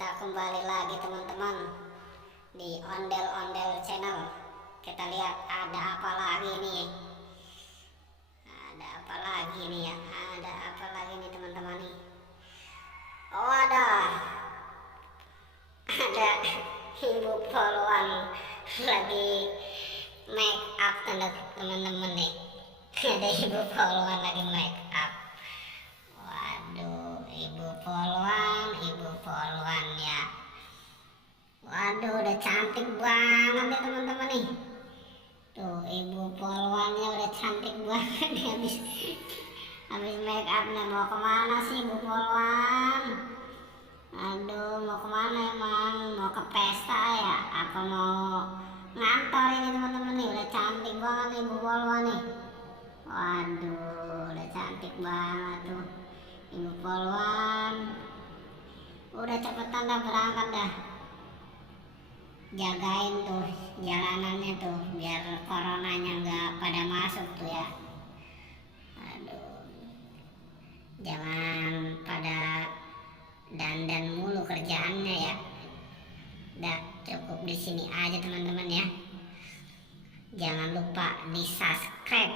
kita kembali lagi teman-teman di Ondel-Ondel Channel. Kita lihat ada apa lagi nih. Ada apa lagi nih ya? Ada apa lagi nih teman-teman nih? Oh ada ibu poluan lagi make up teman-teman nih. Ada ibu poluan lagi make up. Waduh, ibu poluan ya. Waduh, udah cantik banget ya teman-teman nih. Tuh, ibu poluannya udah cantik banget nih, habis make upnya. Mau kemana sih ibu poluan? Aduh, mau kemana emang? Mau ke pesta ya? Apa mau ngantor ini teman-teman nih? Udah cantik banget nih ibu poluan nih. Waduh, udah cantik banget tuh ibu poluan. Udah cepetan dah berangkat dah. Jagain tuh jalanannya tuh biar coronanya nggak pada masuk tuh ya. Aduh, jangan pada dandan mulu kerjaannya ya. Udah cukup di sini aja teman-teman ya. Jangan lupa di subscribe